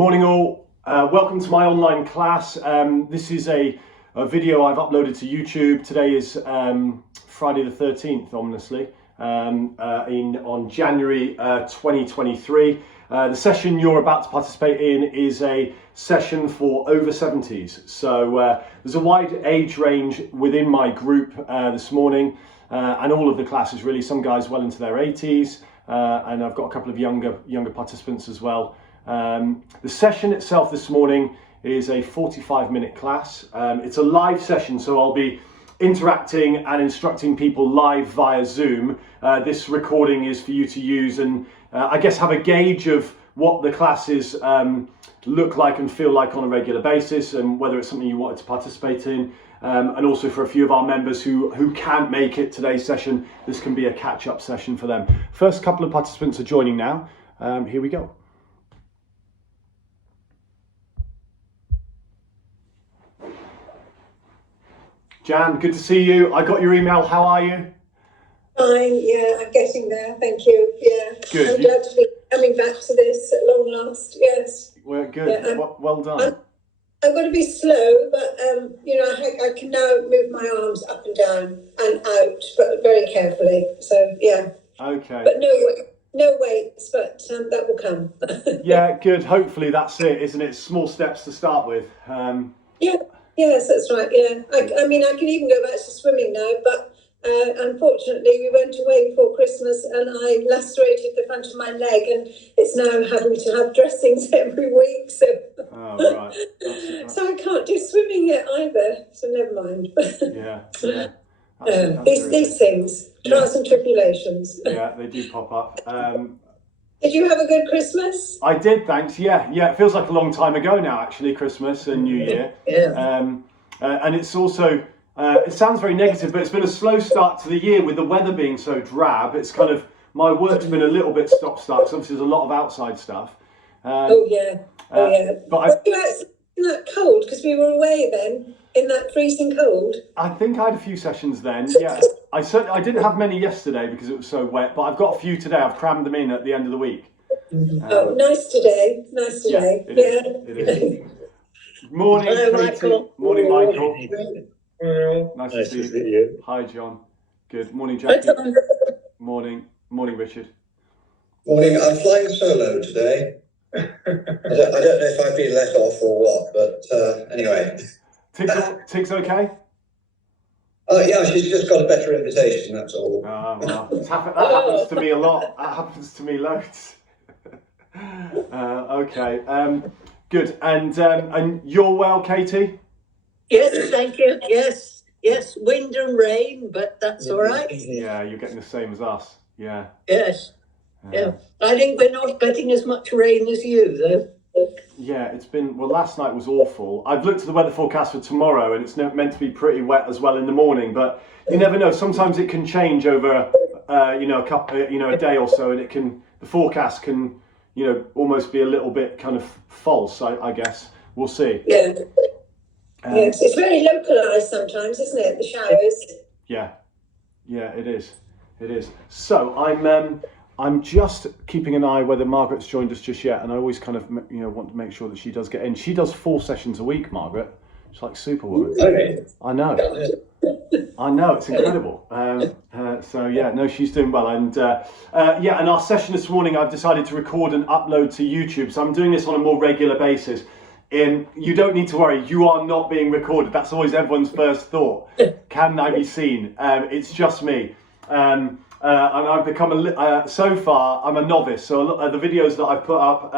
Morning all, welcome to my online class. This is a video I've uploaded to YouTube. Today is Friday the 13th, ominously, on January 2023. The session you're about to participate in is a session for over 70s. So there's a wide age range within my group this morning, and all of the classes really. Some guys well into their 80s, and I've got a couple of younger participants as well. The session itself this morning is a 45-minute class. It's a live session, so I'll be interacting and instructing people live via Zoom. This recording is for you to use and I guess have a gauge of what the classes look like and feel like on a regular basis, and whether it's something you wanted to participate in. And also for a few of our members who can't make it today's session, this can be a catch-up session for them. First couple of participants are joining now. Here we go. Jan, good to see you. I got your email. How are you? Fine, yeah, I'm getting there, thank you. Yeah, good. I'm glad to be coming back to this at long last, yes. Well, good, yeah, well done. I'm going to be slow, but you know, I can now move my arms up and down and out, but very carefully, so yeah. Okay. But no weights, but that will come. Yeah, good, hopefully that's it, isn't it? Small steps to start with. Yeah, yes, that's right, yeah. I mean, I can even go back to swimming now, but unfortunately, we went away before Christmas and I lacerated the front of my leg, and it's now having to have dressings every week. So, oh, right. So I can't do swimming yet either. So never mind. Yeah. These things, trials and tribulations. Yeah, they do pop up. Did you have a good Christmas? I did, thanks. Yeah. It feels like a long time ago now, actually, Christmas and New Year. Yeah. And it's also. It sounds very negative, but it's been a slow start to the year with the weather being so drab. It's kind of, my work's been a little bit stop-start, because obviously there's a lot of outside stuff. Oh yeah. But you actually in that cold, because we were away then in that freezing cold? I think I had a few sessions then, yeah. I didn't have many yesterday because it was so wet, but I've got a few today. I've crammed them in at the end of the week. Oh, nice today. Yeah, it is. Morning, hello, Katie. Michael. Morning, Michael. Nice to see you. Hi, John. Good morning, Jackie. Morning, Richard. Morning. I'm flying solo today. I don't know if I've been let off or what, but anyway. Tig's okay? Oh yeah, she's just got a better invitation. That's all. Well, that happens to me a lot. That happens to me loads. Okay. Good. And you're well, Katie? Yes, thank you. Yes, wind and rain, but that's all right. Yeah, you're getting the same as us. Yeah. Yes. Yeah. I think we're not getting as much rain as you, though. Yeah, it's been, well, last night was awful. I've looked at the weather forecast for tomorrow, and it's meant to be pretty wet as well in the morning, but you never know. Sometimes it can change over, a day or so, and the forecast can, almost be a little bit kind of false, I guess. We'll see. Yeah. Yes, it's very localised sometimes, isn't it? The showers. Yeah, it is. It is. So I'm just keeping an eye whether Margaret's joined us just yet, and I always kind of want to make sure that she does get in. She does 4 sessions a week, Margaret. She's like Superwoman. Okay. I know, it's incredible. So yeah, no, she's doing well, and and our session this morning, I've decided to record and upload to YouTube. So I'm doing this on a more regular basis. You don't need to worry, you are not being recorded. That's always everyone's first thought. Can I be seen? It's just me. And I've become so far, I'm a novice. So the videos that I've put up,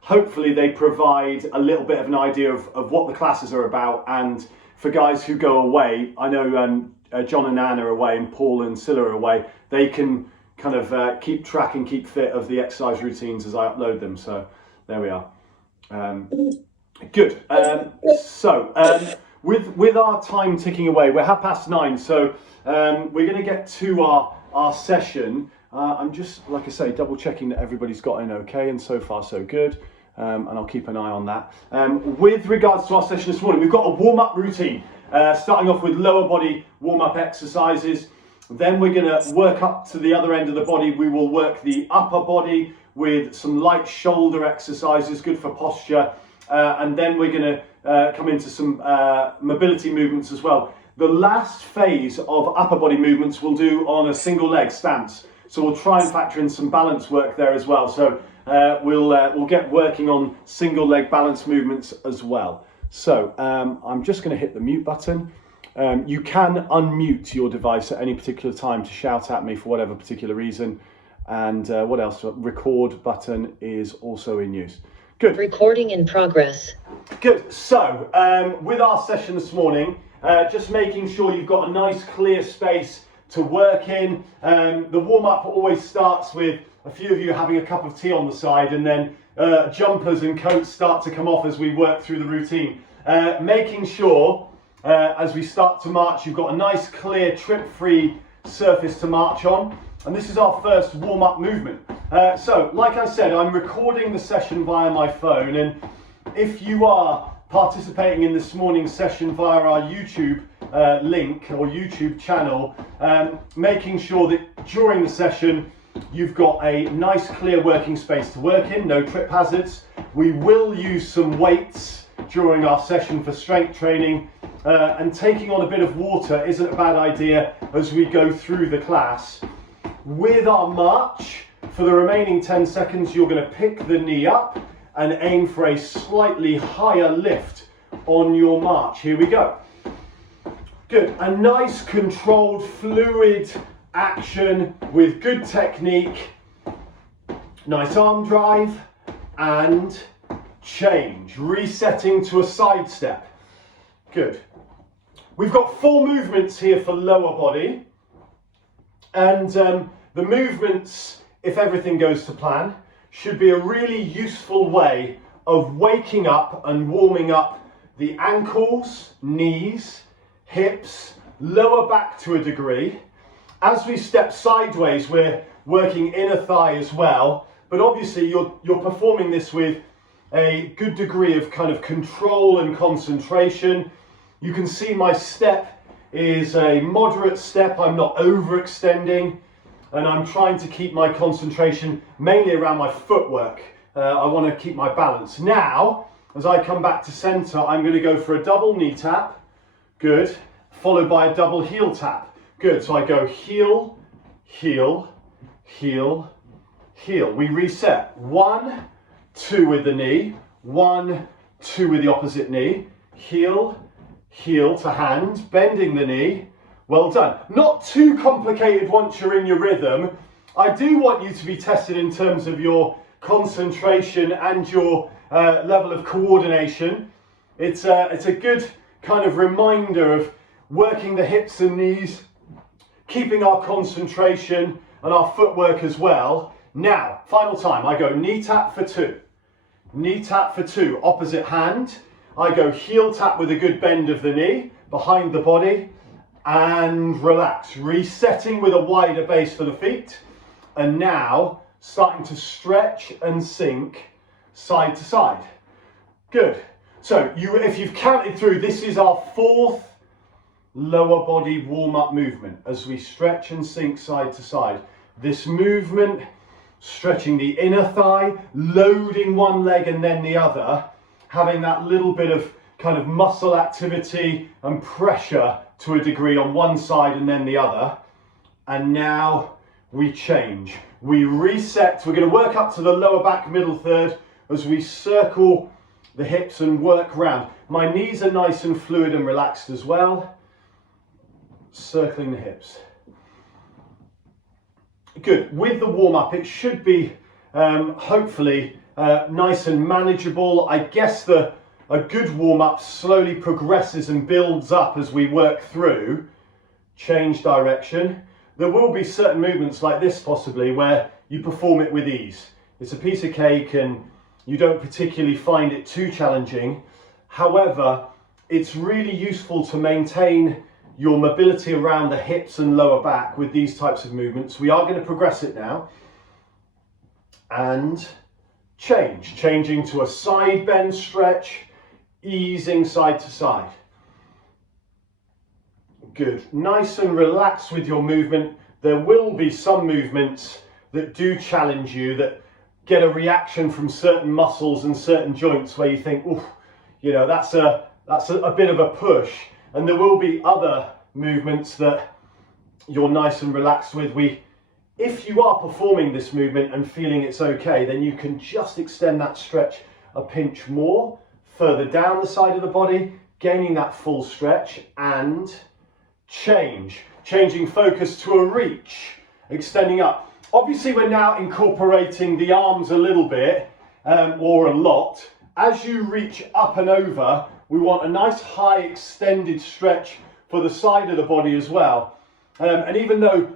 hopefully they provide a little bit of an idea of what the classes are about. And for guys who go away, I know John and Anne are away and Paul and Scylla are away, they can kind of keep track and keep fit of the exercise routines as I upload them. So there we are. Good. With our time ticking away, we're 9:30, so we're going to get to our session. I'm just, like I say, double checking that everybody's got in okay, and so far so good, and I'll keep an eye on that. With regards to our session this morning, we've got a warm-up routine, starting off with lower body warm-up exercises. Then we're going to work up to the other end of the body. We will work the upper body with some light shoulder exercises, good for posture. And then we're going to come into some mobility movements as well. The last phase of upper body movements we'll do on a single leg stance. So we'll try and factor in some balance work there as well. So we'll get working on single leg balance movements as well. So I'm just going to hit the mute button. You can unmute your device at any particular time to shout at me for whatever particular reason. And what else? Record button is also in use. Good. Recording in progress. Good. So with our session this morning, just making sure you've got a nice clear space to work in. The warm-up always starts with a few of you having a cup of tea on the side, and then jumpers and coats start to come off as we work through the routine. Making sure as we start to march, you've got a nice clear trip-free surface to march on. And this is our first warm-up movement. So, like I said, I'm recording the session via my phone, and if you are participating in this morning's session via our YouTube link or YouTube channel, making sure that during the session you've got a nice clear working space to work in, no trip hazards. We will use some weights during our session for strength training, and taking on a bit of water isn't a bad idea as we go through the class. With our march, for the remaining 10 seconds, you're going to pick the knee up and aim for a slightly higher lift on your march. Here we go. Good. A nice controlled fluid action with good technique. Nice arm drive and change. Resetting to a side step. Good. We've got 4 movements here for lower body. And the movements, if everything goes to plan, should be a really useful way of waking up and warming up the ankles, knees, hips, lower back to a degree. As we step sideways, we're working inner thigh as well, but obviously you're performing this with a good degree of kind of control and concentration. You can see my step is a moderate step. I'm not overextending, and I'm trying to keep my concentration mainly around my footwork. I want to keep my balance. Now, as I come back to center, I'm going to go for a double knee tap. Good. Followed by a double heel tap. Good. So I go heel, heel, heel, heel. We reset. 1, 2 with the knee. 1, 2 with the opposite knee. Heel, heel to hand, bending the knee. Well done. Not too complicated once you're in your rhythm. I do want you to be tested in terms of your concentration and your level of coordination. It's a good kind of reminder of working the hips and knees, keeping our concentration and our footwork as well. Now, final time, I go knee tap for 2. Knee tap for 2, opposite hand. I go heel tap with a good bend of the knee, behind the body, and relax. Resetting with a wider base for the feet. And now, starting to stretch and sink side to side. Good. So, if you've counted through, this is our 4th lower body warm-up movement as we stretch and sink side to side. This movement, stretching the inner thigh, loading one leg and then the other, having that little bit of kind of muscle activity and pressure to a degree on one side and then the other. And now we change. We reset. We're going to work up to the lower back middle third as we circle the hips and work round. My knees are nice and fluid and relaxed as well. Circling the hips. Good. With the warm-up, it should be hopefully nice and manageable. I guess a good warm-up slowly progresses and builds up as we work through. Change direction. There will be certain movements like this possibly where you perform it with ease. It's a piece of cake and you don't particularly find it too challenging. However, it's really useful to maintain your mobility around the hips and lower back with these types of movements. We are going to progress it now. And changing to a side bend stretch, easing side to side. Good. Nice and relaxed with your movement. There will be some movements that do challenge you, that get a reaction from certain muscles and certain joints where you think, oof, you know, that's a bit of a push. And there will be other movements that you're nice and relaxed with. If you are performing this movement and feeling it's okay, then you can just extend that stretch a pinch more, further down the side of the body, gaining that full stretch, and changing focus to a reach, extending up. Obviously, we're now incorporating the arms a little bit, or a lot. As you reach up and over, we want a nice high extended stretch for the side of the body as well. And even though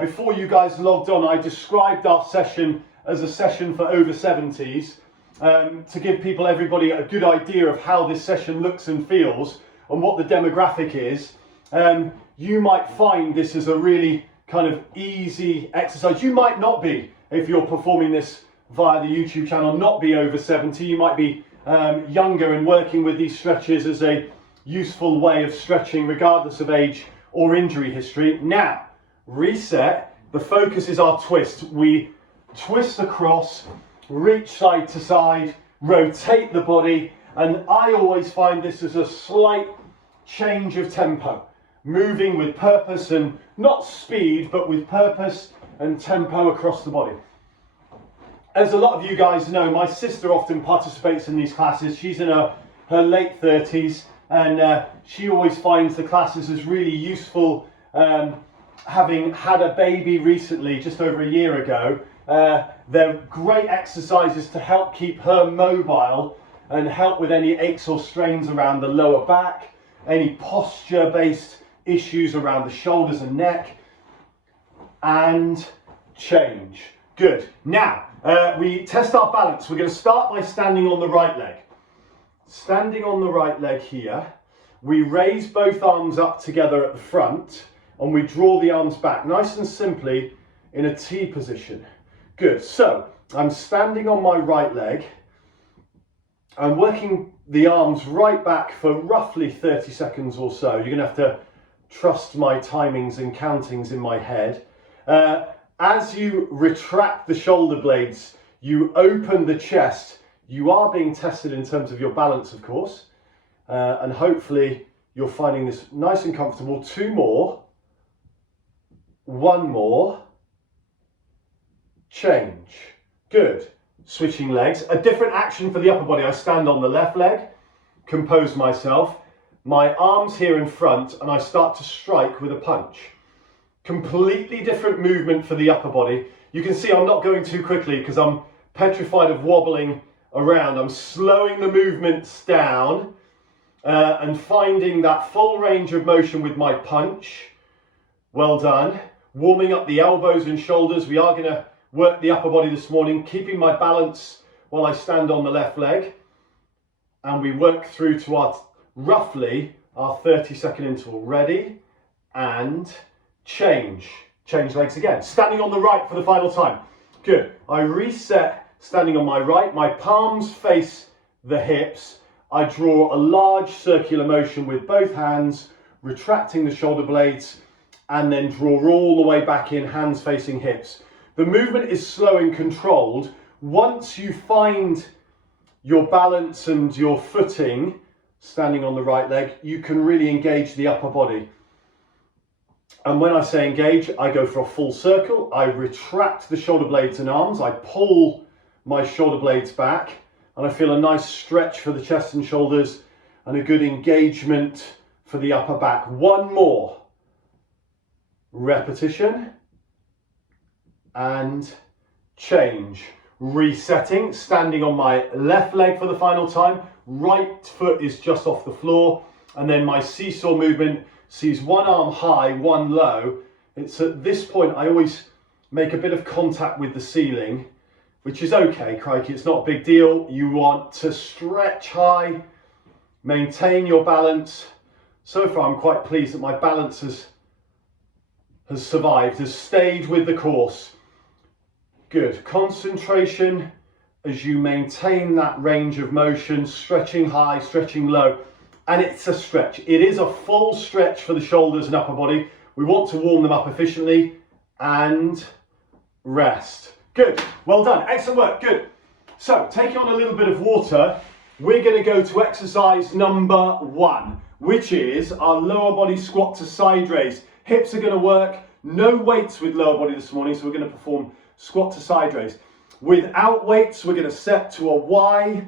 before you guys logged on, I described our session as a session for over 70s, to give everybody a good idea of how this session looks and feels and what the demographic is. You might find this is a really kind of easy exercise. You might not be, if you're performing this via the YouTube channel, not be over 70. You might be younger and working with these stretches as a useful way of stretching regardless of age or injury history. Now, reset. The focus is our twist. We twist across, reach side to side, rotate the body, and I always find this as a slight change of tempo, moving with purpose and not speed, but with purpose and tempo across the body. As a lot of you guys know, my sister often participates in these classes. She's in her late 30s, and she always finds the classes as really useful, having had a baby recently, just over a year ago. They're great exercises to help keep her mobile and help with any aches or strains around the lower back, any posture-based issues around the shoulders and neck, and change. Good. Now, we test our balance. We're going to start by standing on the right leg. Standing on the right leg here, we raise both arms up together at the front, and we draw the arms back, nice and simply, in a T position. Good. So, I'm standing on my right leg. I'm working the arms right back for roughly 30 seconds or so. You're going to have to trust my timings and countings in my head. As you retract the shoulder blades, you open the chest. You are being tested in terms of your balance, of course. And hopefully you're finding this nice and comfortable. 2 more. 1 more. Change. Good. Switching legs. A different action for the upper body. I stand on the left leg, compose myself, my arms here in front, and I start to strike with a punch. Completely different movement for the upper body. You can see I'm not going too quickly because I'm petrified of wobbling around. I'm slowing the movements down and finding that full range of motion with my punch. Well done. Warming up the elbows and shoulders. We are going to work the upper body this morning, keeping my balance while I stand on the left leg. And we work through to roughly our 30-second interval. Ready? And change. Change legs again. Standing on the right for the final time. Good. I reset standing on my right. My palms face the hips. I draw a large circular motion with both hands, retracting the shoulder blades, and then draw all the way back in, hands facing hips. The movement is slow and controlled. Once you find your balance and your footing, standing on the right leg, you can really engage the upper body. And when I say engage, I go for a full circle. I retract the shoulder blades and arms. I pull my shoulder blades back, and I feel a nice stretch for the chest and shoulders and a good engagement for the upper back. 1 more repetition. And change. Resetting, standing on my left leg for the final time. Right foot is just off the floor. And then my seesaw movement sees 1 arm high, 1 low. It's at this point I always make a bit of contact with the ceiling, which is okay, crikey, it's not a big deal. You want to stretch high, maintain your balance. So far I'm quite pleased that my balance has survived, has stayed with the course. Good. Concentration as you maintain that range of motion, stretching high, stretching low. And it's a stretch. It is a full stretch for the shoulders and upper body. We want to warm them up efficiently and rest. Good, well done, excellent work, good. So, taking on a little bit of water, we're going to go to exercise number 1, which is our lower body squat to side raise. Hips are going to work, no weights with lower body this morning, so we're going to perform squat to side raise. Without weights, we're going to set to a Y,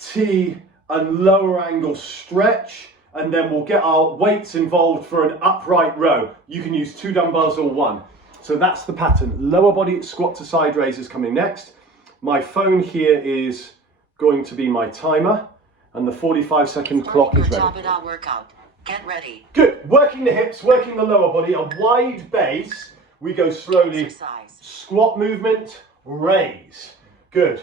T, and lower angle stretch, and then we'll get our weights involved for an upright row. You can use 2 dumbbells or 1. So that's the pattern. Lower body squat to side raise is coming next. My phone here is going to be my timer, and the 45-second clock is ready. Workout. Get ready. Good. Working the hips, working the lower body, a wide base. We go slowly. Exercise. Squat movement, raise. Good.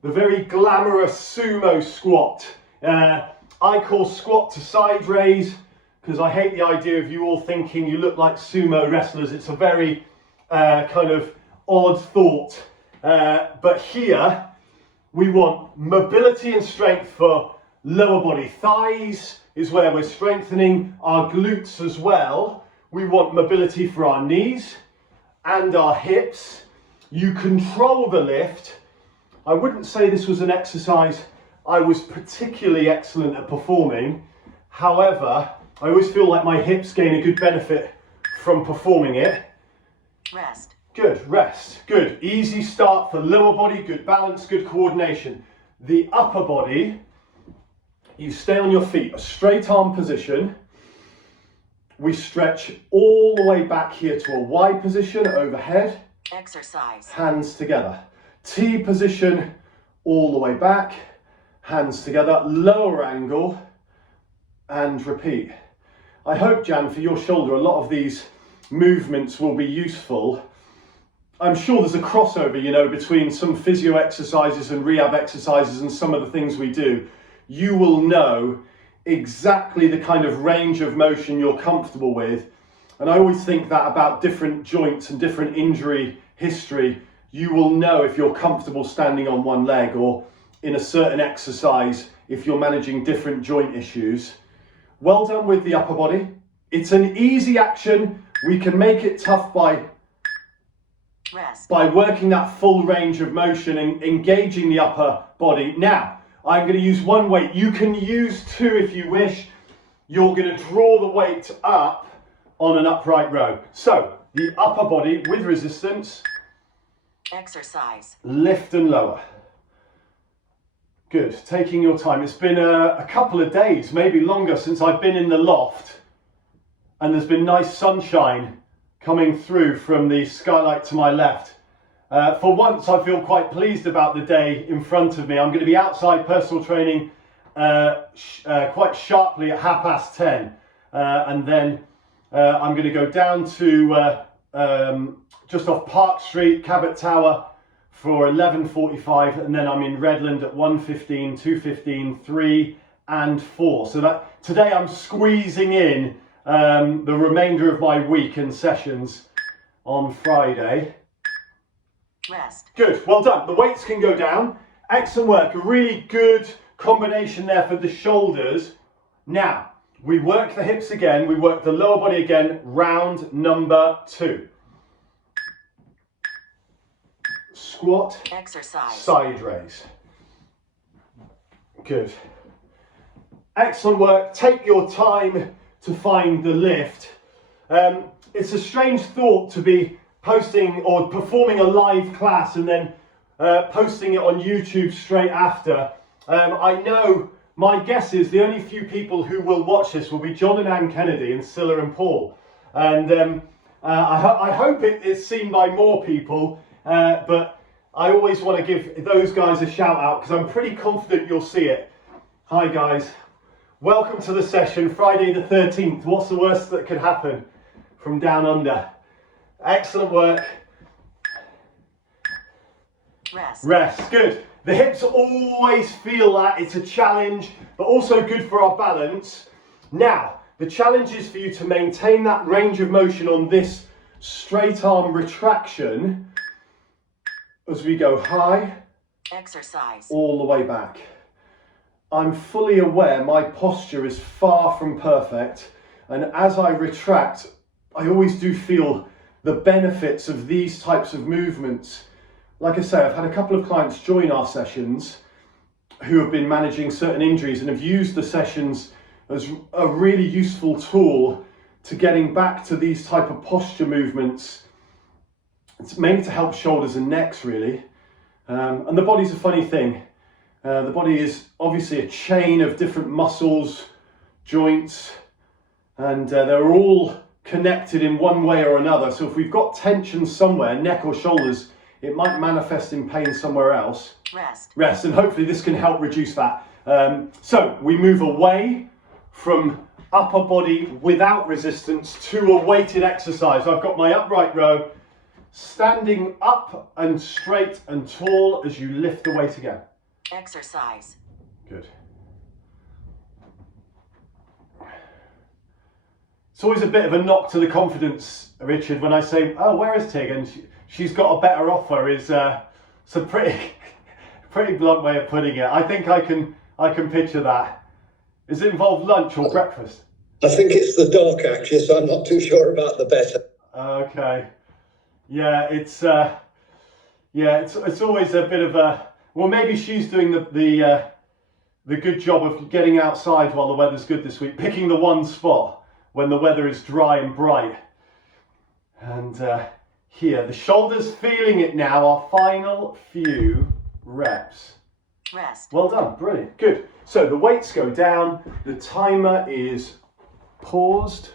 The very glamorous sumo squat. I call squat to side raise because I hate the idea of you all thinking you look like sumo wrestlers. It's a very kind of odd thought. But here we want mobility and strength for lower body. Thighs is where we're strengthening our glutes as well. We want mobility for our knees and our hips. You control the lift. I wouldn't say this was an exercise I was particularly excellent at performing. However, I always feel like my hips gain a good benefit from performing it. Rest. Good, rest. Good. Easy start for lower body, good balance, good coordination. The upper body, you stay on your feet, a straight arm position. We stretch all the way back here to a Y position overhead. Exercise. Hands together. T position all the way back. Hands together. Lower angle. And repeat. I hope, Jan, for your shoulder, a lot of these movements will be useful. I'm sure there's a crossover, you know, between some physio exercises and rehab exercises and some of the things we do. You will know exactly the kind of range of motion you're comfortable with. And I always think that about different joints and different injury history. You will know if you're comfortable standing on one leg, or in a certain exercise if you're managing different joint issues. Well done with the upper body. It's an easy action. We can make it tough by working that full range of motion and engaging the upper body. Now, I'm going to use 1 weight. You can use 2 if you wish. You're going to draw the weight up on an upright row. So, the upper body with resistance. Exercise. Lift and lower. Good, taking your time. It's been a couple of days, maybe longer, since I've been in the loft, and there's been nice sunshine coming through from the skylight to my left. For once, I feel quite pleased about the day in front of me. I'm going to be outside personal training quite sharply at 10:30, and then I'm going to go down to just off Park Street, Cabot Tower, for 11:45, and then I'm in Redland at 1:15, 2:15, 3 and 4. So that today I'm squeezing in the remainder of my week and sessions on Friday. Rest. Good, well done. The weights can go down. Excellent work. A really good combination there for the shoulders. Now, we work the hips again. We work the lower body again. Round number 2. Squat. Exercise. Side raise. Good. Excellent work. Take your time to find the lift. It's a strange thought to be posting or performing a live class and then posting it on YouTube straight after. I know, my guess is the only few people who will watch this will be John and Anne Kennedy and Scylla and Paul. And I hope it is seen by more people, but I always want to give those guys a shout out because I'm pretty confident you'll see it. Hi guys, welcome to the session, Friday the 13th. What's the worst that could happen from down under? Excellent work. Rest. Rest, good. The hips always feel that, it's a challenge, but also good for our balance. Now, the challenge is for you to maintain that range of motion on this straight arm retraction as we go high, Exercise. all the way back. I'm fully aware my posture is far from perfect, and as I retract, I always do feel the benefits of these types of movements like I say, I've had a couple of clients join our sessions who have been managing certain injuries and have used the sessions as a really useful tool to getting back to these type of posture movements. It's mainly to help shoulders and necks, really. And the body's a funny thing. The body is obviously a chain of different muscles, joints, and they're all connected in one way or another. So if we've got tension somewhere, neck or shoulders, it might manifest in pain somewhere else. Rest. And hopefully this can help reduce that. So we move away from upper body without resistance to a weighted exercise. I've got my upright row, standing up and straight and tall as you lift the weight again. Exercise. Good. It's always a bit of a knock to the confidence, Richard, when I say, oh, where is Tig? And she's got a better offer is a pretty blunt way of putting it. I think I can picture that. Does it involve lunch or breakfast? I think it's the dark, actually, so I'm not too sure about the better. Okay. Yeah, it's always a bit of a, well, maybe she's doing the good job of getting outside while the weather's good this week, picking the one spot when the weather is dry and bright. And here, the shoulders feeling it now, our final few reps. Rest. Well done, brilliant, good. So the weights go down, the timer is paused,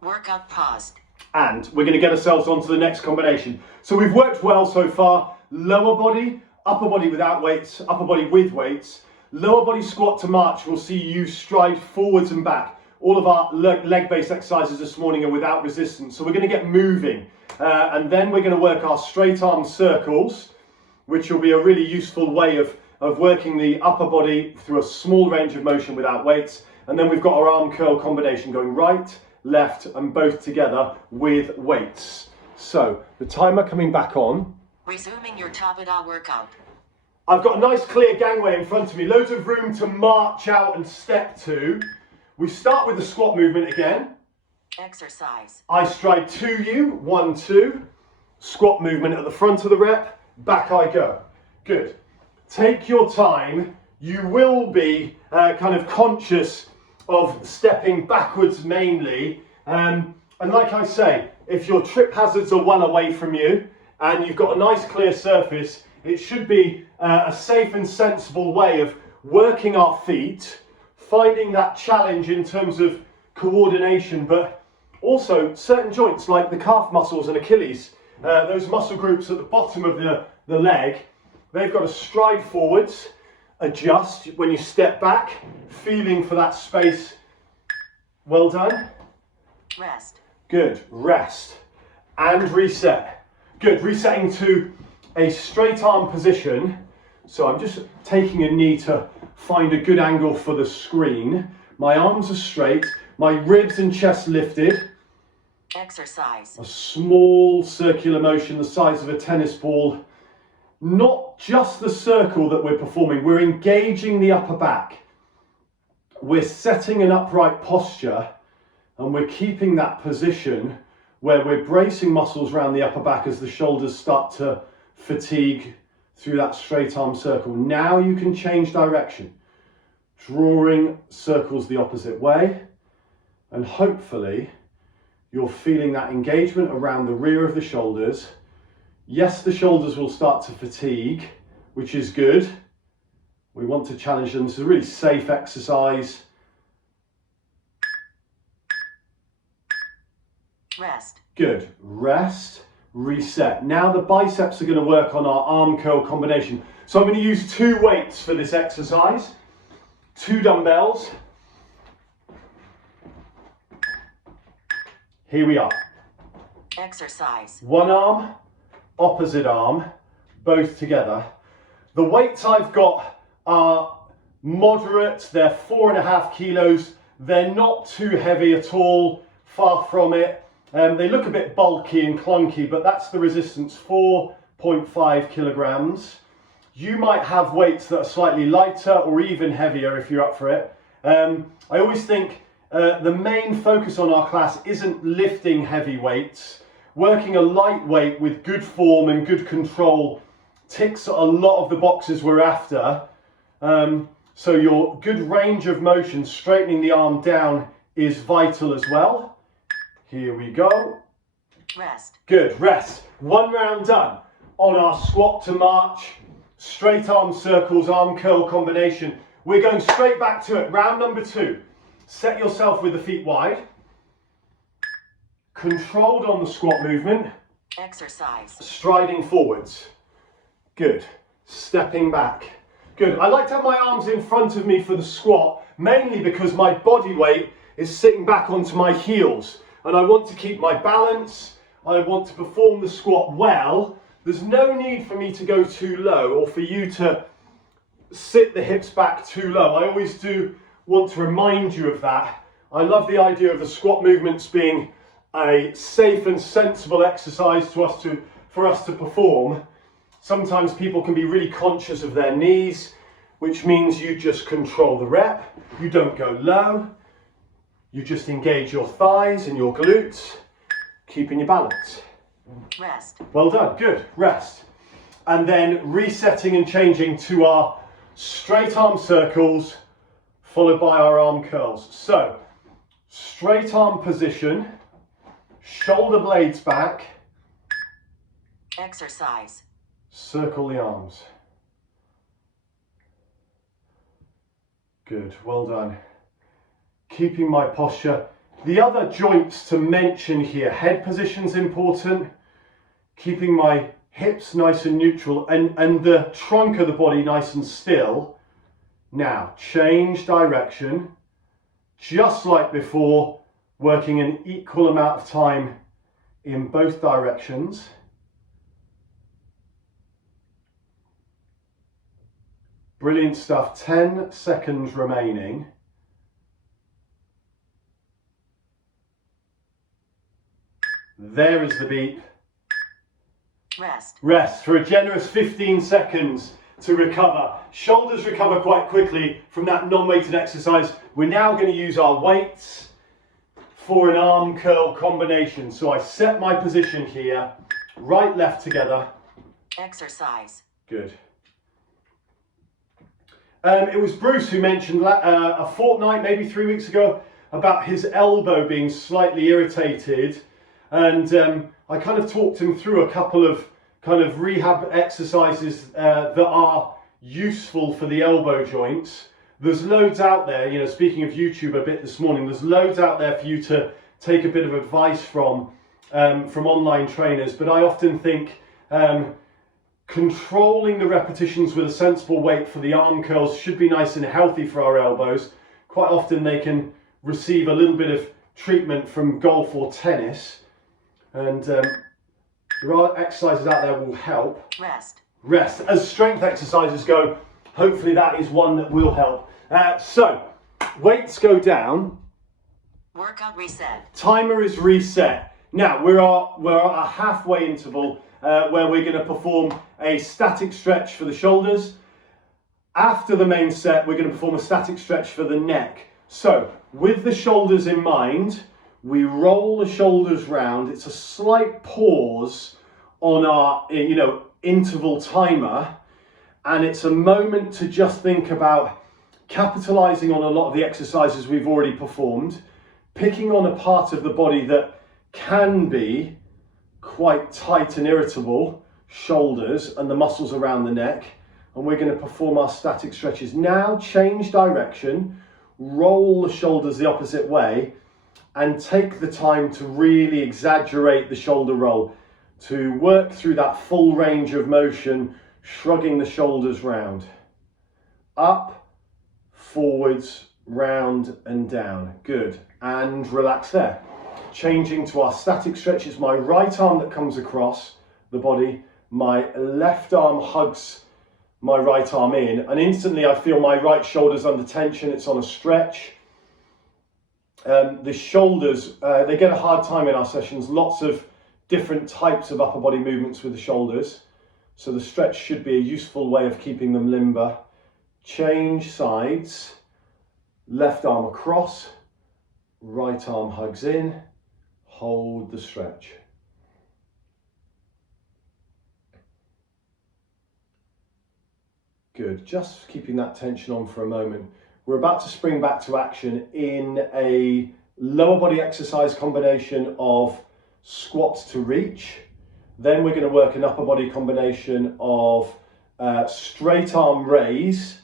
Workout paused. and we're going to get ourselves onto the next combination. So we've worked well so far. Lower body, upper body without weights, upper body with weights. Lower body squat to march, we'll see you stride forwards and back. All of our leg-based exercises this morning are without resistance. So we're going to get moving. And then we're going to work our straight arm circles, which will be a really useful way of working the upper body through a small range of motion without weights. And then we've got our arm curl combination going right, left, and both together with weights. So the timer coming back on. Resuming your Tabata workout. I've got a nice clear gangway in front of me, loads of room to march out and step to. We start with the squat movement again. Exercise. I stride to you, 1, 2. Squat movement at the front of the rep, back I go. Good. Take your time. You will be kind of conscious of stepping backwards mainly. And like I say, if your trip hazards are well away from you and you've got a nice clear surface, it should be a safe and sensible way of working our feet, finding that challenge in terms of coordination, but also certain joints like the calf muscles and Achilles, those muscle groups at the bottom of the leg, they've got to stride forwards, adjust when you step back, feeling for that space. Well done. Rest. Good. Rest. And reset. Good. Resetting to a straight arm position. So I'm just taking a knee to find a good angle for the screen. My arms are straight, my ribs and chest lifted. Exercise. A small circular motion the size of a tennis ball. Not just the circle that we're performing, we're engaging the upper back. We're setting an upright posture and we're keeping that position where we're bracing muscles around the upper back as the shoulders start to fatigue through that straight arm circle. Now you can change direction, drawing circles the opposite way, and hopefully you're feeling that engagement around the rear of the shoulders. Yes, the shoulders will start to fatigue, which is good. We want to challenge them. It's a really safe exercise. Rest. Good. Rest, reset. Now the biceps are going to work on our arm curl combination. So I'm going to use 2 weights for this exercise. 2 dumbbells. Here we are. Exercise. One arm, opposite arm, both together. The weights I've got are moderate. They're 4.5 kilos. They're not too heavy at all, far from it. They look a bit bulky and clunky, but that's the resistance, 4.5 kilograms. You might have weights that are slightly lighter or even heavier if you're up for it. I always think the main focus on our class isn't lifting heavy weights. Working a light weight with good form and good control ticks a lot of the boxes we're after. So your good range of motion, straightening the arm down, is vital as well. Here we go. Rest. Good, rest. One round done. On our squat to march, straight arm circles, arm curl combination. We're going straight back to it. Round number 2. Set yourself with the feet wide. Controlled on the squat movement. Exercise. Striding forwards. Good. Stepping back. Good. I like to have my arms in front of me for the squat, mainly because my body weight is sitting back onto my heels. And I want to keep my balance. I want to perform the squat well. There's no need for me to go too low or for you to sit the hips back too low. I always do want to remind you of that. I love the idea of the squat movements being a safe and sensible exercise for us to perform. Sometimes people can be really conscious of their knees, which means you just control the rep. You don't go low. You just engage your thighs and your glutes, keeping your balance. Rest. Well done, good, rest. And then resetting and changing to our straight arm circles, followed by our arm curls. So, straight arm position, shoulder blades back, Exercise. circle the arms. Good, well done. Keeping my posture. The other joints to mention here, head position's important, keeping my hips nice and neutral and the trunk of the body nice and still. Now, change direction, just like before, working an equal amount of time in both directions. Brilliant stuff, 10 seconds remaining. There is the beep. Rest. Rest for a generous 15 seconds to recover. Shoulders recover quite quickly from that non-weighted exercise. We're now going to use our weights for an arm curl combination. So I set my position here, right, left together. Exercise. Good. It was Bruce who mentioned a fortnight, maybe 3 weeks ago, about his elbow being slightly irritated. And I kind of talked him through a couple of kind of rehab exercises that are useful for the elbow joints. There's loads out there, you know, speaking of YouTube a bit this morning, there's loads out there for you to take a bit of advice from online trainers. But I often think controlling the repetitions with a sensible weight for the arm curls should be nice and healthy for our elbows. Quite often they can receive a little bit of treatment from golf or tennis. And there are exercises out there that will help. Rest. Rest. As strength exercises go, hopefully that is one that will help. So, weights go down. Workout reset. Timer is reset. Now, we're at a halfway interval where we're going to perform a static stretch for the shoulders. After the main set, we're going to perform a static stretch for the neck. So, with the shoulders in mind, we roll the shoulders round. It's a slight pause on our, interval timer, and it's a moment to just think about capitalizing on a lot of the exercises we've already performed, picking on a part of the body that can be quite tight and irritable, shoulders and the muscles around the neck, and we're going to perform our static stretches. Now change direction, roll the shoulders the opposite way, and take the time to really exaggerate the shoulder roll, to work through that full range of motion, shrugging the shoulders round. Up, forwards, round and down. Good. And relax there. Changing to our static stretch. It's my right arm that comes across the body. My left arm hugs my right arm in, and instantly I feel my right shoulder's under tension. It's on a stretch. The shoulders, they get a hard time in our sessions. Lots of different types of upper body movements with the shoulders. So the stretch should be a useful way of keeping them limber. Change sides. Left arm across. Right arm hugs in. Hold the stretch. Good, just keeping that tension on for a moment. We're about to spring back to action in a lower body exercise combination of squat to reach. Then we're going to work an upper body combination of straight arm raise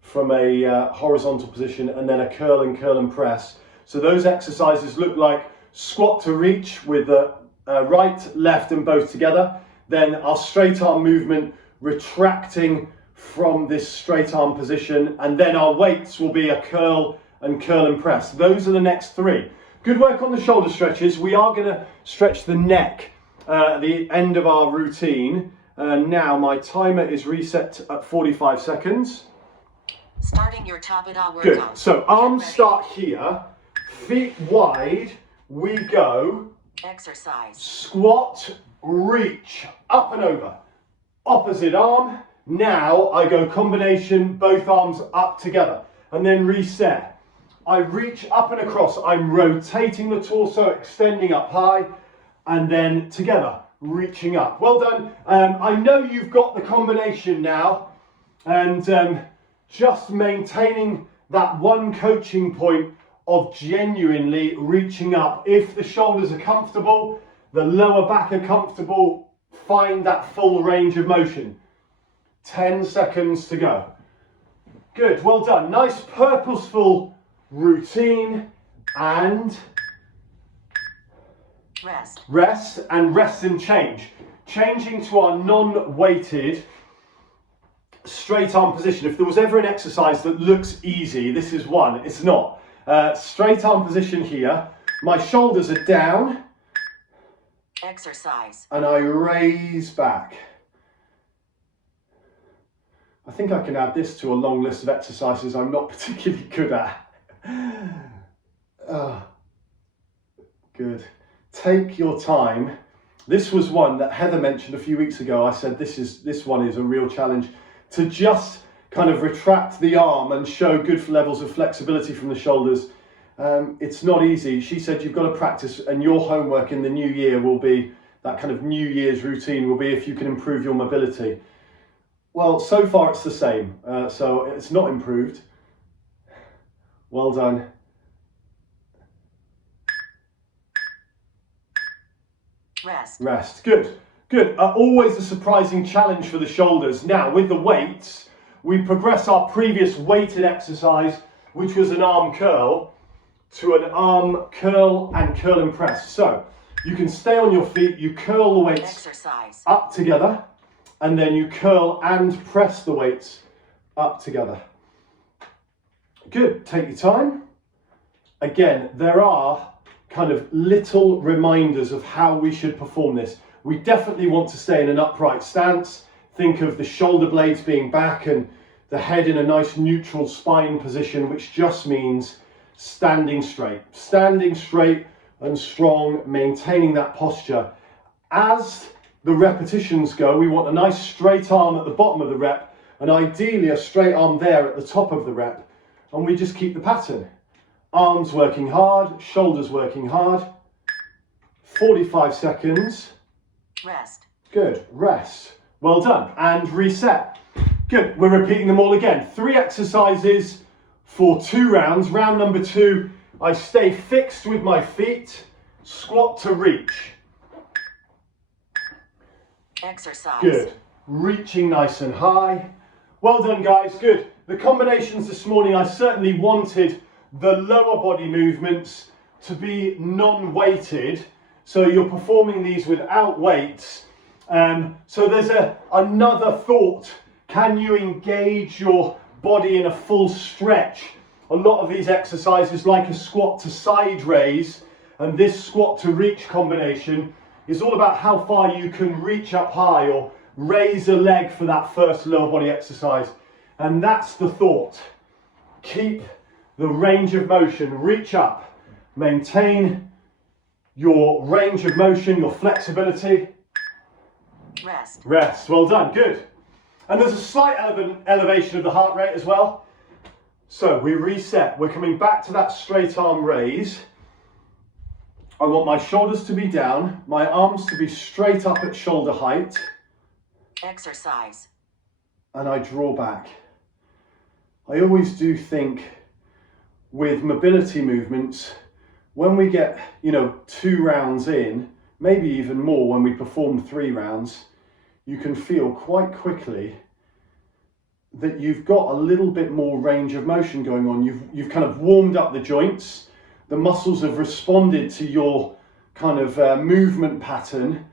from a horizontal position, and then a curl and press. So those exercises look like squat to reach with the right, left and both together. Then our straight arm movement retracting from this straight arm position, and then our weights will be a curl and press. Those are the next three. Good work on the shoulder stretches. We are going to stretch the neck at the end of our routine. Now my timer is reset at 45 seconds. Starting your Tabata workout. Good. So arms start here, feet wide. We go Exercise. squat, reach, up and over. Opposite arm. Now I go combination, both arms up together, and then reset. I reach up and across. I'm rotating the torso, extending up high, and then together, reaching up. Well done. I know you've got the combination now, and just maintaining that one coaching point of genuinely reaching up. If the shoulders are comfortable, the lower back are comfortable, find that full range of motion. 10 seconds to go. Good, well done. Nice purposeful routine, and Rest. Rest and change. Changing to our non-weighted straight arm position. If there was ever an exercise that looks easy, this is one. It's not. Straight arm position here. My shoulders are down. Exercise. And I raise back. I think I can add this to a long list of exercises I'm not particularly good at. Good. Take your time. This was one that Heather mentioned a few weeks ago. I said this one is a real challenge, to just kind of retract the arm and show good levels of flexibility from the shoulders. It's not easy. She said you've got to practice, and your homework in the new year will be, that kind of New Year's routine will be if you can improve your mobility. Well, so far it's the same, so it's not improved. Well done. Rest. Good. Always a surprising challenge for the shoulders. Now, with the weights, we progress our previous weighted exercise, which was an arm curl, to an arm curl and press. So you can stay on your feet, you curl the weights up together, and then you curl and press the weights up together. Good, take your time. Again, there are kind of little reminders of how we should perform this. We definitely want to stay in an upright stance. Think of the shoulder blades being back and the head in a nice neutral spine position, which just means standing straight and strong, maintaining that posture. As the repetitions go, we want a nice straight arm at the bottom of the rep, and ideally a straight arm there at the top of the rep, and we just keep the pattern. Arms working hard, shoulders working hard. 45 seconds. Rest. Good, rest. Well done, and reset. Good, we're repeating them all again. 3 exercises for 2 rounds. Round number 2, I stay fixed with my feet, squat to reach. Exercise. Good, reaching nice and high. Well done, guys, good. The combinations this morning, I certainly wanted the lower body movements to be non-weighted, so you're performing these without weights. So there's another thought. Can you engage your body in a full stretch? A lot of these exercises, like a squat to side raise and this squat to reach combination, is all about how far you can reach up high or raise a leg for that first lower body exercise. And that's the thought. Keep the range of motion, reach up, maintain your range of motion, your flexibility. Rest. Well done, good. And there's a slight elevation of the heart rate as well. So we reset. We're coming back to that straight arm raise. I want my shoulders to be down, my arms to be straight up at shoulder height. Exercise. and I draw back. I always do think with mobility movements, when we get, 2 rounds in, maybe even more when we perform 3 rounds, you can feel quite quickly that you've got a little bit more range of motion going on. You've kind of warmed up the joints, the muscles have responded to your kind of movement pattern,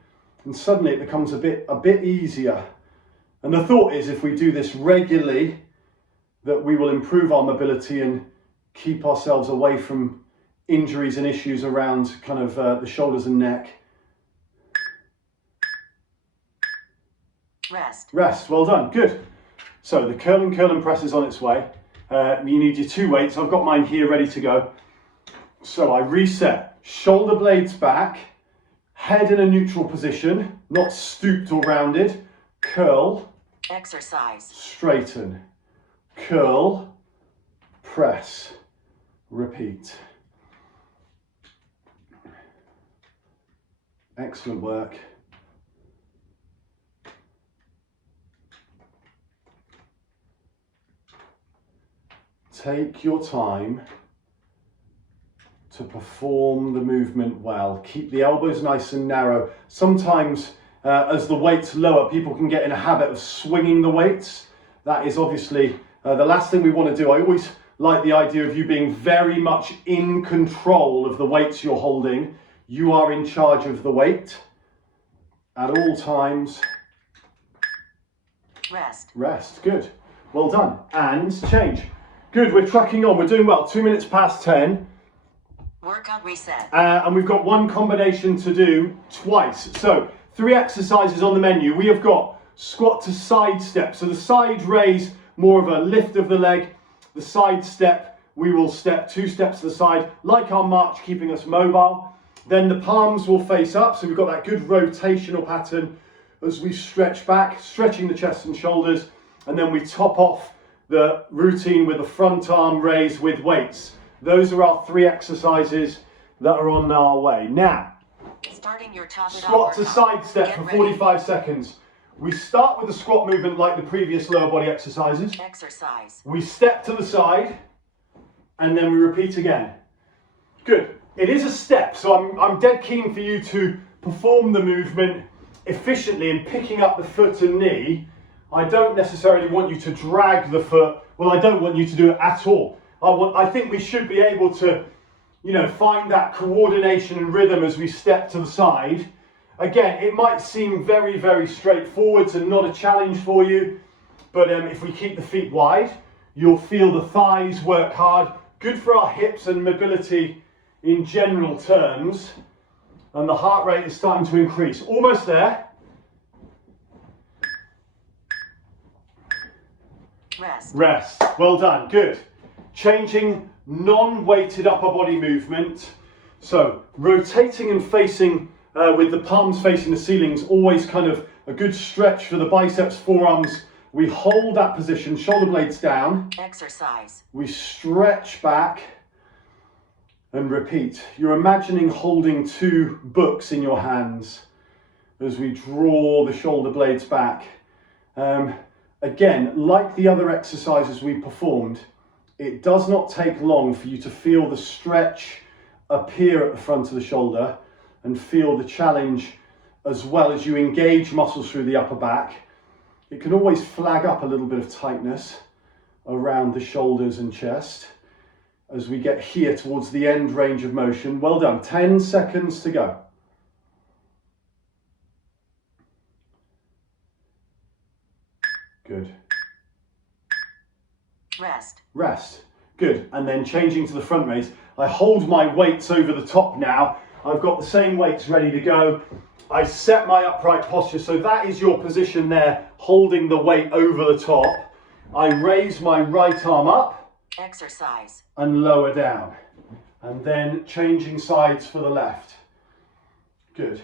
and suddenly it becomes a bit easier. And the thought is, if we do this regularly, that we will improve our mobility and keep ourselves away from injuries and issues around kind of the shoulders and neck. Rest, well done, good. So the curl and press is on its way. You need your 2 weights. I've got mine here ready to go. So I reset, shoulder blades back, head in a neutral position, not stooped or rounded. Curl, Exercise. straighten, curl, press, repeat. Excellent work. Take your time to perform the movement well. Keep the elbows nice and narrow. Sometimes as the weight's lower, people can get in a habit of swinging the weights. That is obviously the last thing we want to do. I always like the idea of you being very much in control of the weights you're holding. You are in charge of the weight at all times. Rest, good. Well done. And change. Good, we're tracking on, we're doing well. 2 minutes past 10. Workout reset. And we've got one combination to do twice. So 3 exercises on the menu. We have got squat to side step. So the side raise, more of a lift of the leg. The side step, we will step 2 steps to the side, like our march, keeping us mobile. Then the palms will face up. So we've got that good rotational pattern as we stretch back, stretching the chest and shoulders. And then we top off the routine with the front arm raise with weights. Those are our 3 exercises that are on our way. Now, Starting your top squat to side step for 45 seconds. We start with the squat movement like the previous lower body exercises. Exercise. We step to the side and then we repeat again. Good. It is a step, so I'm dead keen for you to perform the movement efficiently in picking up the foot and knee. I don't necessarily want you to drag the foot. Well, I don't want you to do it at all. I think we should be able to, find that coordination and rhythm as we step to the side. Again, it might seem very, very straightforward and not a challenge for you, but if we keep the feet wide, you'll feel the thighs work hard. Good for our hips and mobility in general terms. And the heart rate is starting to increase. Almost there. Rest. Well done. Good. Changing non-weighted upper body movement. So rotating and facing with the palms facing the ceiling is always kind of a good stretch for the biceps, forearms. We hold that position, shoulder blades down. Exercise. We stretch back and repeat. You're imagining holding 2 books in your hands as we draw the shoulder blades back. Again, like the other exercises we performed, it does not take long for you to feel the stretch appear at the front of the shoulder and feel the challenge as well as you engage muscles through the upper back. It can always flag up a little bit of tightness around the shoulders and chest as we get here towards the end range of motion. Well done. 10 seconds to go. Good. Rest. Good. And then changing to the front raise. I hold my weights over the top now. I've got the same weights ready to go. I set my upright posture. So that is your position there, holding the weight over the top. I raise my right arm up. Exercise. And lower down. And then changing sides for the left. Good.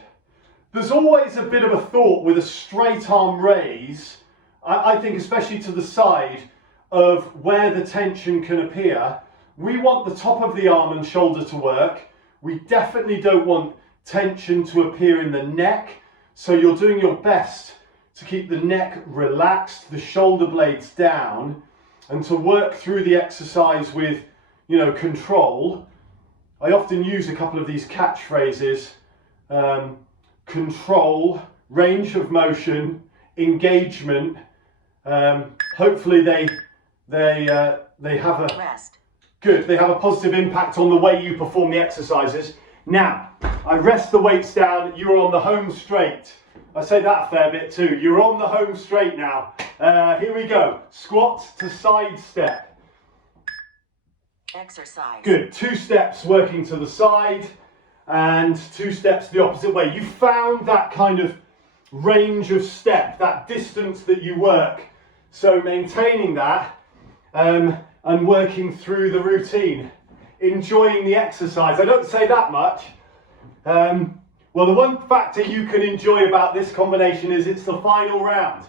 There's always a bit of a thought with a straight arm raise, I think especially to the side, of where the tension can appear. We want the top of the arm and shoulder to work. We definitely don't want tension to appear in the neck. So you're doing your best to keep the neck relaxed, the shoulder blades down, and to work through the exercise with, you know, control, I often use a couple of these catchphrases: control, range of motion, engagement. Hopefully they have a Rest. good. They have a positive impact on the way you perform the exercises. Now, I rest the weights down. You're on the home straight. I say that a fair bit too. You're on the home straight now. Here we go. Squat to side step. Exercise. Good. 2 steps working to the side and 2 steps the opposite way. You found that kind of range of step, that distance that you work. So maintaining that and working through the routine. Enjoying the exercise. I don't say that much. Well, the one factor you can enjoy about this combination is it's the final round.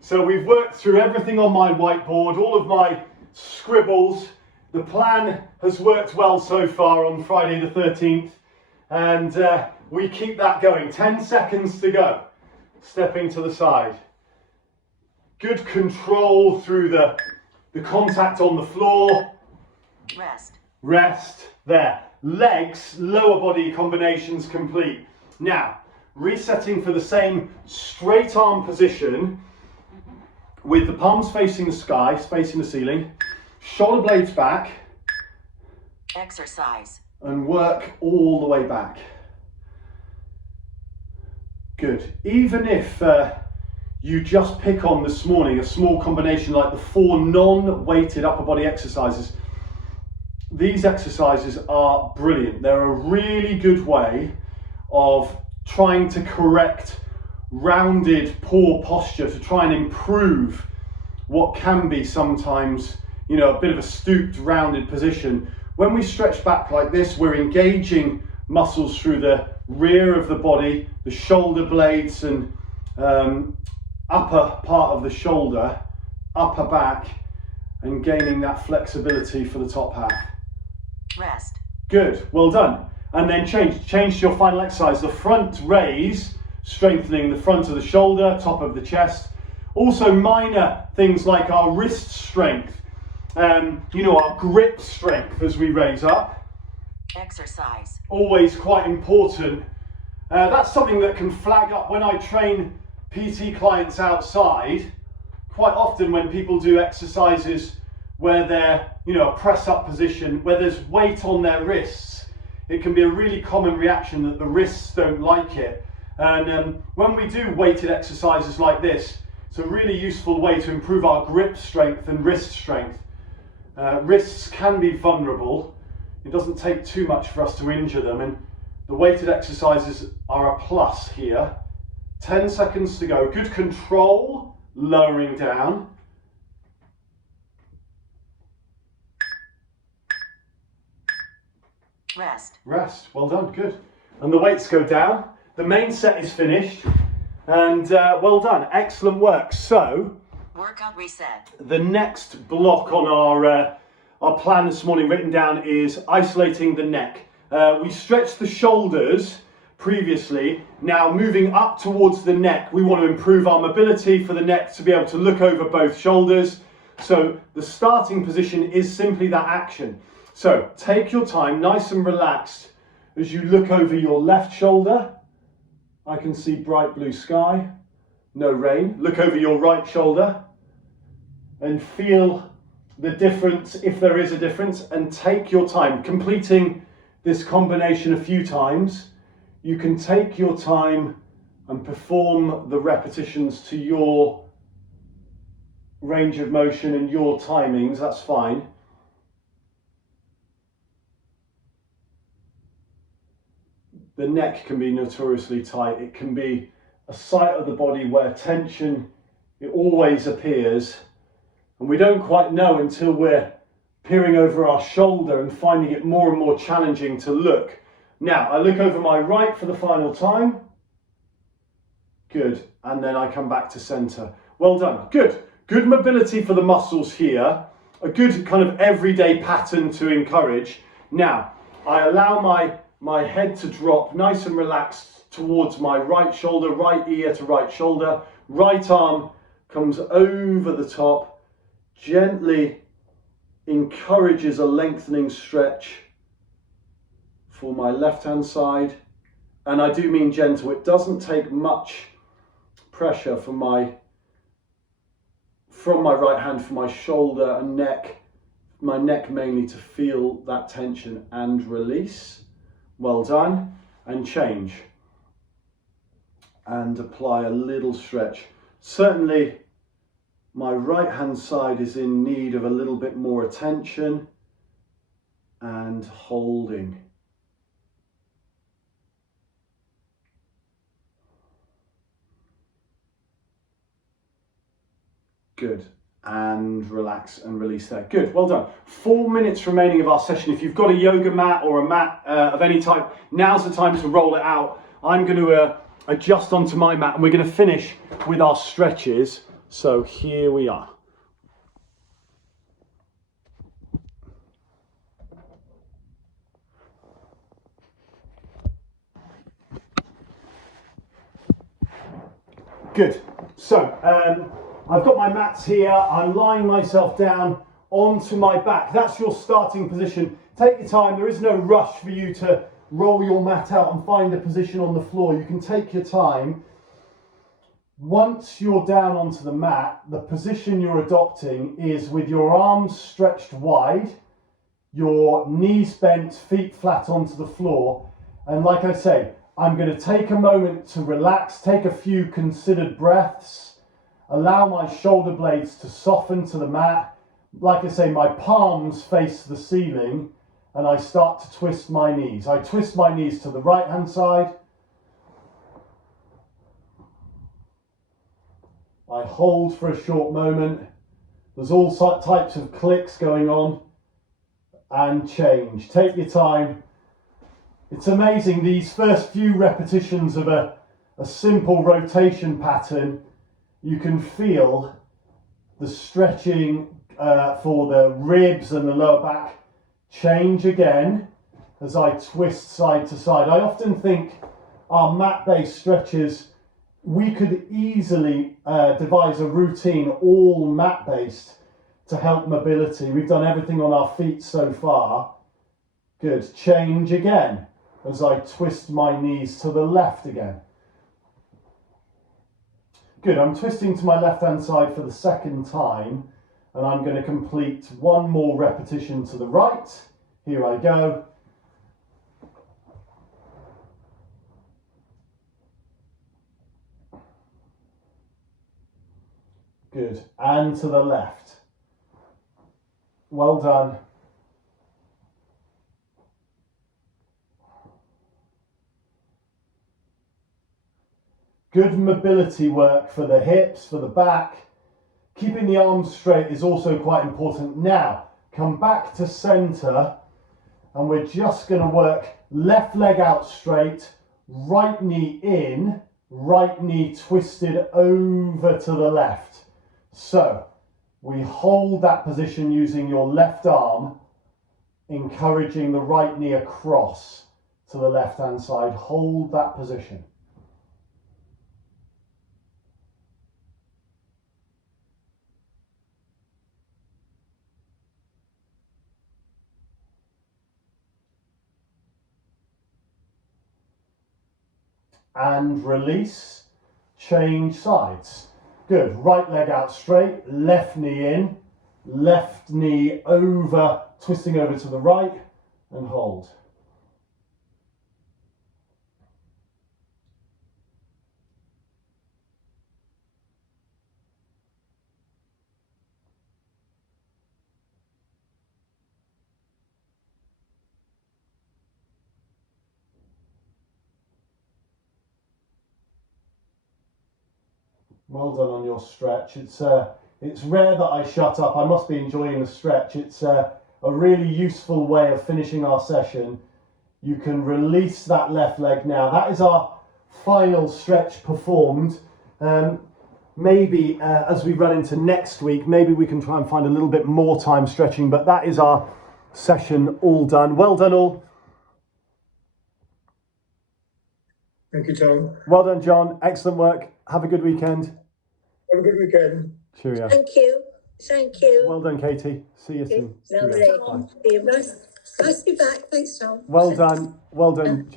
So we've worked through everything on my whiteboard, all of my scribbles. The plan has worked well so far on Friday the 13th, and we keep that going. 10 seconds to go. Stepping to the side. Good control through the contact on the floor. Rest. Rest. There. Legs, lower body combinations complete. Now, resetting for the same straight arm position with the palms facing the sky, facing the ceiling, shoulder blades back, Exercise. and work all the way back. Good. Even if you just pick on this morning a small combination like the 4 non-weighted upper body exercises, these exercises are brilliant. They're a really good way of trying to correct rounded, poor posture, to try and improve what can be sometimes, you know, a bit of a stooped, rounded position. When we stretch back like this, we're engaging muscles through the rear of the body, the shoulder blades and upper part of the shoulder, upper back, and gaining that flexibility for the top half. Rest. Good, well done. And then change to your final exercise. The front raise, strengthening the front of the shoulder, top of the chest. Also minor things like our wrist strength, you know, our grip strength as we raise up. Exercise. Always quite important. That's something that can flag up when I train PT clients outside. Quite often when people do exercises where they're, you know, a press up position, where there's weight on their wrists, it can be a really common reaction that the wrists don't like it. And when we do weighted exercises like this, it's a really useful way to improve our grip strength and wrist strength. Wrists can be vulnerable. It doesn't take too much for us to injure them, and the weighted exercises are a plus here. 10 seconds to go. Good control, lowering down. Rest. Rest, well done, good. And the weights go down. The main set is finished, and well done, excellent work. So, Workout reset. the next block on our plan this morning written down is isolating the neck. We stretched the shoulders previously. Now moving up towards the neck, we want to improve our mobility for the neck to be able to look over both shoulders. So the starting position is simply that action. So take your time, nice and relaxed, as you look over your left shoulder. I can see bright blue sky, no rain. Look over your right shoulder and feel the difference, if there is a difference, and take your time. Completing this combination a few times, you can take your time and perform the repetitions to your range of motion and your timings, that's fine. The neck can be notoriously tight. It can be a site of the body where tension, it always appears, and we don't quite know until we're peering over our shoulder and finding it more and more challenging to look. Now, I look over my right for the final time. Good, and then I come back to center. Well done, good. Good mobility for the muscles here. A good kind of everyday pattern to encourage. Now, I allow my head to drop nice and relaxed towards my right shoulder, right ear to right shoulder. Right arm comes over the top, gently encourages a lengthening stretch for my left hand side. And I do mean gentle. It doesn't take much pressure from my right hand, for my shoulder and neck, my neck mainly, to feel that tension and release. Well done. And change. And apply a little stretch. Certainly my right hand side is in need of a little bit more attention, and holding. Good. And relax and release there. Good, well done. 4 minutes remaining of our session. If you've got a yoga mat or a mat of any type, now's the time to roll it out. I'm going to adjust onto my mat, and we're going to finish with our stretches. So here we are. Good. So I've got my mats here. I'm lying myself down onto my back. That's your starting position. Take your time. There is no rush for you to roll your mat out and find a position on the floor. You can take your time. Once you're down onto the mat, the position you're adopting is with your arms stretched wide, your knees bent, feet flat onto the floor. And like I say, I'm going to take a moment to relax, take a few considered breaths, allow my shoulder blades to soften to the mat. Like I say, my palms face the ceiling, and I start to twist my knees. I twist my knees to the right hand side. I hold for a short moment. There's all types of clicks going on, and change. Take your time. It's amazing, these first few repetitions of a simple rotation pattern, you can feel the stretching for the ribs and the lower back change again as I twist side to side. I often think our mat-based stretches, we could easily devise a routine all mat-based to help mobility. We've done everything on our feet so far. Good. Change again as I twist my knees to the left again. Good. I'm twisting to my left hand side for the second time, and I'm going to complete one more repetition to the right. Here I go. Good. And to the left. Well done. Good mobility work for the hips, for the back. Keeping the arms straight is also quite important. Now, come back to center, and we're just going to work left leg out straight, right knee in, right knee twisted over to the left. So, we hold that position using your left arm, encouraging the right knee across to the left hand side. Hold that position. And release, change sides. Good, right leg out straight, left knee in, left knee over, twisting over to the right, and hold. Well done on your stretch. It's rare that I shut up. I must be enjoying the stretch. It's a really useful way of finishing our session. You can release that left leg now. That is our final stretch performed. Maybe as we run into next week, maybe we can try and find a little bit more time stretching, but that is our session all done. Well done all. Thank you, Tom. Well done, John. Excellent work. Have a good weekend. Have a good weekend. Cheerio. Thank you. Thank you. Well done, Katie. See you soon. Lovely. Cheerio. Bye. See you. Nice to be back. Thanks, Tom. Well done, Jan.